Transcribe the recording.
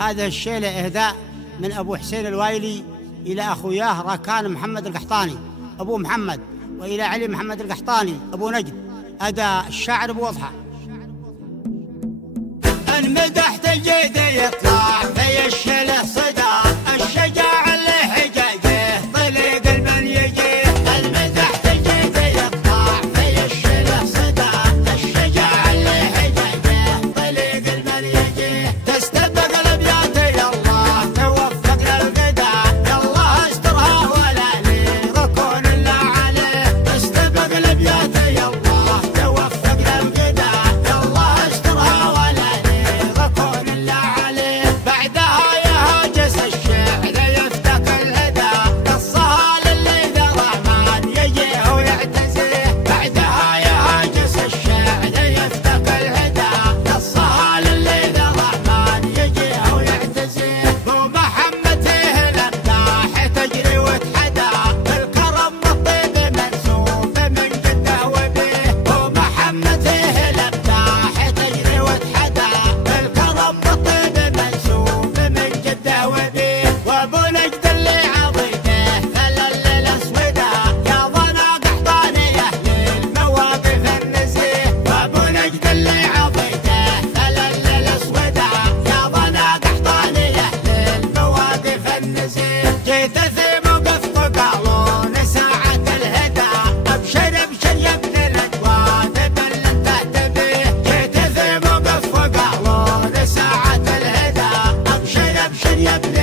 هذا الشيلة إهداء من أبو حسين الوايلي إلى أخوياه راكان محمد القحطاني أبو محمد، وإلى علي محمد القحطاني أبو نجد. أداء الشاعر أبو وضحى. إن مدحت الجيد يطلع في الشيلة صدى، الشجاع اللي حجاجه طليق المن يجيه. إن مدحت الجيد يطلع في الشيلة صدى، الشجاع اللي حجاجه طليق المن يجيه. تستبق الابيات يا الله توفق للغدا، يا الله استرها ولا لي ركون الا عليه. تستبق الابيات يا الله توفق للغدا، يا الله استرها ولا لي ركون الا عليه. بعدها يا هاجس الشعر يفتك الهدى، قصها للي ذا رحمن يجيه ويعتزيه. بعدها يا هاجس الشعر يفتك الهدى، قصها للي ذا رحمن يجيه ويعتزيه. ابو محمد فيه الامداح تجري وتحدى، بالكرم والطيب منسوب من جده وبيه. ابو محمد فيه الامداح تجري وتحدى، بالكرم والطيب منسوب من جده وبيه. وابو نجد اللي عضيده ثلل الاسوده، يا ظنا قحطاني اهل المواقف النزيه. وابو نجد اللي عضيده ثلل الاسوده، يا ظنا قحطاني اهل المواقف النزيه. جيت اثيم وقفت قالون ساعة الهدى، ابشر ابشر يا ابن الادوان باللي انت تبيه. جيت اثيم وقفت قالون ساعة الهدى، ابشر ابشر يا ابن